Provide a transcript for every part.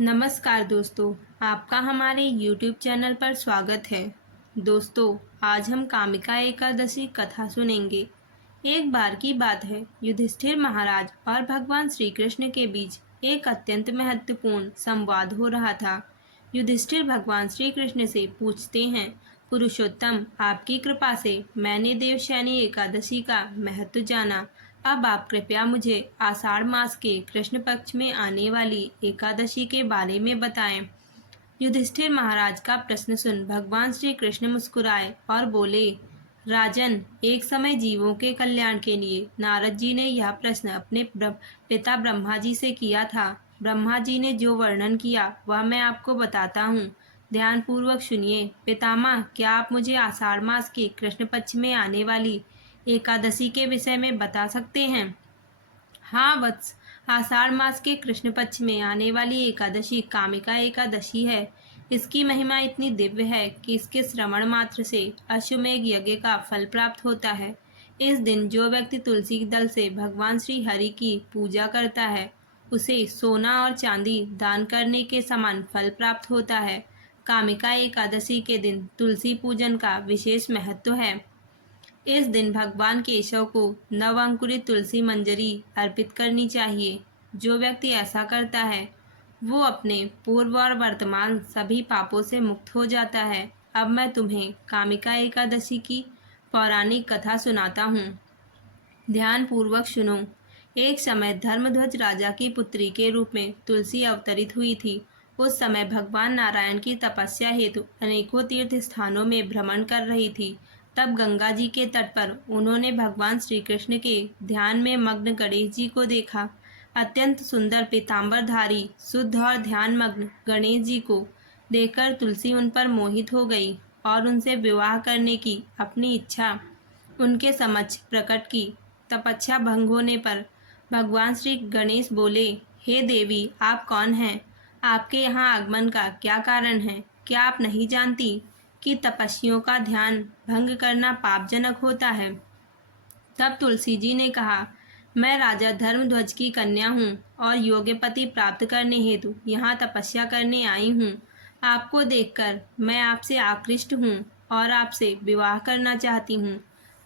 नमस्कार दोस्तों, आपका हमारे YouTube चैनल पर स्वागत है। दोस्तों, आज हम कामिका एकादशी कथा सुनेंगे। एक बार की बात है, युधिष्ठिर महाराज और भगवान श्री कृष्ण के बीच एक अत्यंत महत्वपूर्ण संवाद हो रहा था। युधिष्ठिर भगवान श्री कृष्ण से पूछते हैं, पुरुषोत्तम, आपकी कृपा से मैंने देवशयनी एकादशी का महत्व जाना। अब आप कृपया मुझे आषाढ़ मास के कृष्ण पक्ष में आने वाली एकादशी के बारे में बताएं। युधिष्ठिर महाराज का प्रश्न सुन भगवान श्री कृष्ण मुस्कुराए और बोले, राजन, एक समय जीवों के कल्याण के लिए नारद जी ने यह प्रश्न अपने पिता ब्रह्मा जी से किया था। ब्रह्मा जी ने जो वर्णन किया वह मैं आपको बताता हूँ। ध्यान पूर्वक सुनिए। पितामह, क्या आप मुझे आषाढ़ मास के कृष्ण पक्ष में आने वाली एकादशी के विषय में बता सकते हैं? हाँ वत्स, आषाढ़ मास के कृष्ण पक्ष में आने वाली एकादशी कामिका एकादशी है। इसकी महिमा इतनी दिव्य है कि इसके श्रवण मात्र से अश्वमेघ यज्ञ का फल प्राप्त होता है। इस दिन जो व्यक्ति तुलसी दल से भगवान श्री हरि की पूजा करता है, उसे सोना और चांदी दान करने के समान फल प्राप्त होता है। कामिका एकादशी के दिन तुलसी पूजन का विशेष महत्व है। इस दिन भगवान केशव को नव अंकुरित तुलसी मंजरी अर्पित करनी चाहिए। जो व्यक्ति ऐसा करता है वो अपने पूर्व और वर्तमान सभी पापों से मुक्त हो जाता है। अब मैं तुम्हें कामिका एकादशी की पौराणिक कथा सुनाता हूँ। ध्यान पूर्वक सुनो। एक समय धर्मध्वज राजा की पुत्री के रूप में तुलसी अवतरित हुई थी। उस समय भगवान नारायण की तपस्या हेतु अनेकों तीर्थ स्थानों में भ्रमण कर रही थी। तब गंगा जी के तट पर उन्होंने भगवान श्री कृष्ण के ध्यान में मग्न गणेश जी को देखा। अत्यंत सुंदर पीताम्बरधारी, शुद्ध और ध्यान मग्न गणेश जी को देखकर तुलसी उन पर मोहित हो गई और उनसे विवाह करने की अपनी इच्छा उनके समक्ष प्रकट की। तपस्या भंग होने पर भगवान श्री गणेश बोले, हे देवी, आप कौन हैं? आपके यहाँ आगमन का क्या कारण है? क्या आप नहीं जानती कि तपस्वियों का ध्यान भंग करना पापजनक होता है? तब तुलसी जी ने कहा, मैं राजा धर्मध्वज की कन्या हूँ और योग्य पति प्राप्त करने हेतु यहाँ तपस्या करने आई हूँ। आपको देखकर मैं आपसे आकृष्ट हूँ और आपसे विवाह करना चाहती हूँ।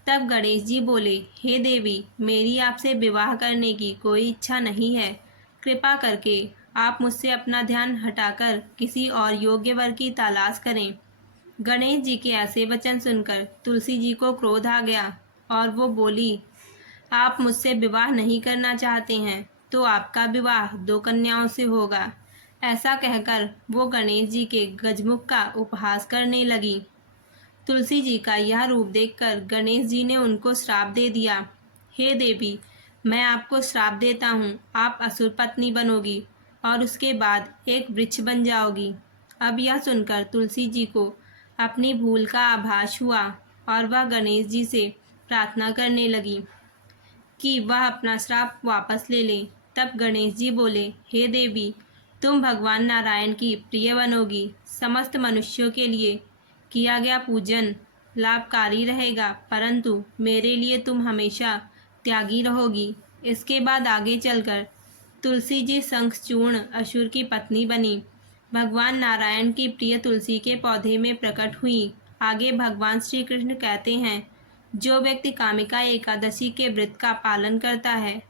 तब गणेश जी बोले, हे देवी, मेरी आपसे विवाह करने की कोई इच्छा नहीं है। कृपा करके आप मुझसे अपना ध्यान हटाकर किसी और योग्य वर की तलाश करें। गणेश जी के ऐसे वचन सुनकर तुलसी जी को क्रोध आ गया और वो बोली, आप मुझसे विवाह नहीं करना चाहते हैं तो आपका विवाह 2 कन्याओं से होगा। ऐसा कहकर वो गणेश जी के गजमुख का उपहास करने लगी। तुलसी जी का यह रूप देखकर गणेश जी ने उनको श्राप दे दिया। हे देवी, मैं आपको श्राप देता हूँ, आप असुर पत्नी बनोगी और उसके बाद एक वृक्ष बन जाओगी। अब यह सुनकर तुलसी जी को अपनी भूल का आभास हुआ और वह गणेश जी से प्रार्थना करने लगी कि वह अपना श्राप वापस ले लें। तब गणेश जी बोले, हे देवी, तुम भगवान नारायण की प्रिय बनोगी। समस्त मनुष्यों के लिए किया गया पूजन लाभकारी रहेगा, परंतु मेरे लिए तुम हमेशा त्यागी रहोगी। इसके बाद आगे चलकर तुलसी जी शंखचूर्ण असुर की पत्नी बनी। भगवान नारायण की प्रिय तुलसी के पौधे में प्रकट हुई। आगे भगवान श्री कृष्ण कहते हैं, जो व्यक्ति कामिका एकादशी के व्रत का पालन करता है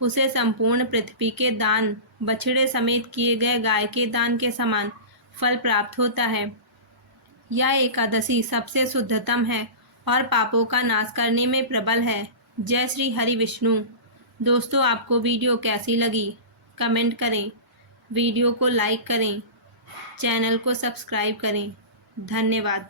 उसे संपूर्ण पृथ्वी के दान, बछड़े समेत किए गए गाय के दान के समान फल प्राप्त होता है। यह एकादशी सबसे शुद्धतम है और पापों का नाश करने में प्रबल है। जय श्री हरि विष्णु। दोस्तों, आपको वीडियो कैसी लगी कमेंट करें, वीडियो को लाइक करें, चैनल को सब्सक्राइब करें। धन्यवाद।